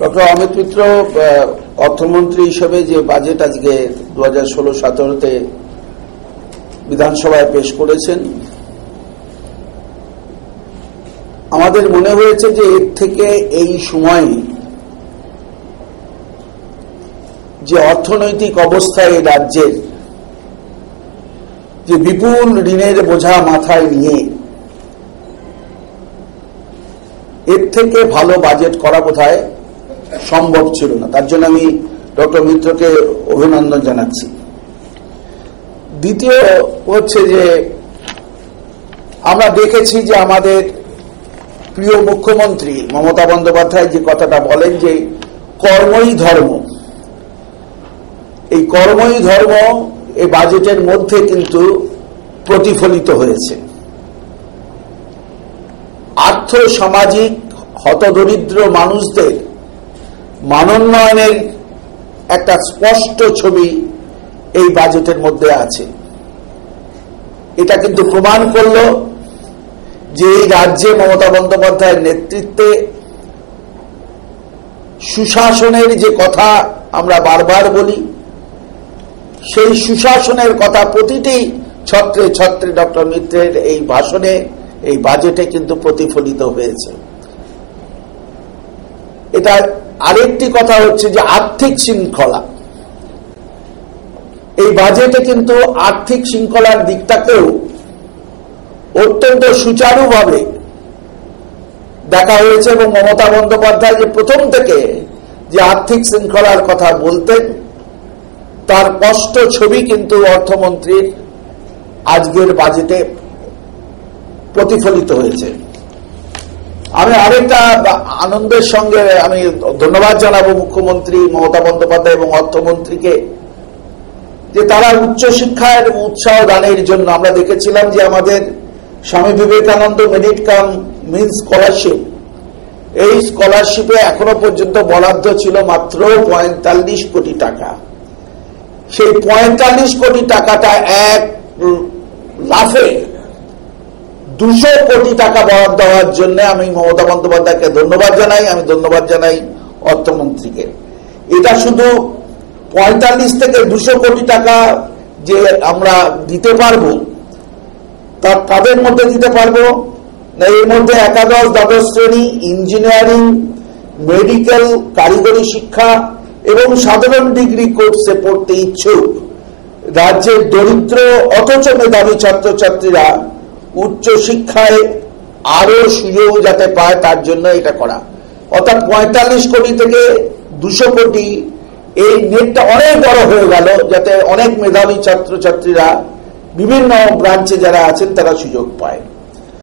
Doctor Amit Mitra অর্থমন্ত্রী হিসেবে যে বাজেট আজকে 2016-17-তে বিধানসভায় পেশ করেছেন, আমাদের মনে হয়েছে যে এর থেকে এই সময় যে অর্থনৈতিক অবস্থায় এই রাজ্যের যে বিপুল ঋণের বোঝা মাথায় নিয়ে এর থেকে ভালো বাজেট করা বোধহয় সম্ভব ছিল না। তার জন্য আমি ডক্টর মিত্রকে অভিনন্দন জানাচ্ছি। দ্বিতীয় হচ্ছে যে আমরা দেখেছি যে আমাদের প্রিয় মুখ্যমন্ত্রী মমতা বন্দ্যোপাধ্যায় যে কথাটা বলেন যে কর্মই ধর্ম, এই কর্মই ধর্ম এই বাজেটের মধ্যে কিন্তু প্রতিফলিত হয়েছে। আর্থ সামাজিক হতদরিদ্র মানুষদের মানোন্নয়নের একটা স্পষ্ট ছবি এই বাজেটের মধ্যে আছে। এটা কিন্তু প্রমাণ করল যে এই রাজ্যে মমতা বন্দ্যোপাধ্যায়ের নেতৃত্বে সুশাসনের যে কথা আমরা বারবার বলি, সেই সুশাসনের কথা প্রতিটি ছত্রে ছত্রে ডক্টর মিত্রের এই ভাষণে, এই বাজেটে কিন্তু প্রতিফলিত হয়েছে। এটা আরেকটি কথা হচ্ছে যে আর্থিক শৃঙ্খলা, এই বাজেটে কিন্তু আর্থিক শৃঙ্খলার দিকটাকেও অত্যন্ত সুচারুভাবে দেখা হয়েছে এবং মমতা বন্দ্যোপাধ্যায় যে প্রথম থেকে যে আর্থিক শৃঙ্খলার কথা বলতেন তার স্পষ্ট ছবি কিন্তু অর্থমন্ত্রীর আজকের বাজেটে প্রতিফলিত হয়েছে। আমি আরেকটা আনন্দের সঙ্গে আমি ধন্যবাদ জানাবো মুখ্যমন্ত্রী মমতা বন্দ্যোপাধ্যায় এবং অর্থমন্ত্রীকে যে তারা উচ্চশিক্ষার উৎসাহ দানের জন্য, আমরা দেখেছিলাম যে আমাদের Swami Vivekananda merit cum means scholarship, এই স্কলারশিপে এখনো পর্যন্ত বরাদ্দ ছিল মাত্র 45 কোটি টাকা। সেই 45 কোটি টাকাটা এক লাফে 200 কোটি টাকা বরাদ্দ হওয়ার জন্য আমি মমতা বন্দ্যোপাধ্যায়কে ধন্যবাদ জানাই, আমি ধন্যবাদ জানাই অর্থমন্ত্রীকে। এটা শুধু 45 থেকে 200 কোটি টাকা যে আমরা দিতে পারবো, তা কাদের মধ্যে দিতে পারবো না, এর মধ্যে একাদশ দ্বাদশ শ্রেণী, ইঞ্জিনিয়ারিং, মেডিকেল, কারিগরি শিক্ষা এবং সাধারণ ডিগ্রি কোর্সে পড়তে ইচ্ছুক রাজ্যের দরিদ্র অথচ মেধাবী ছাত্রছাত্রীরা উচ্চশিক্ষায় আরো সুযোগ যাতে পায় তার জন্য এটা করা। অর্থাৎ 45 কোটি থেকে 200 কোটি, এই নেটটা অনেক বড় হয়ে গেল যাতে অনেক মেধাবী ছাত্রছাত্রীরা বিভিন্ন ব্রাঞ্চে যারা আছেন তারা সুযোগ পায়।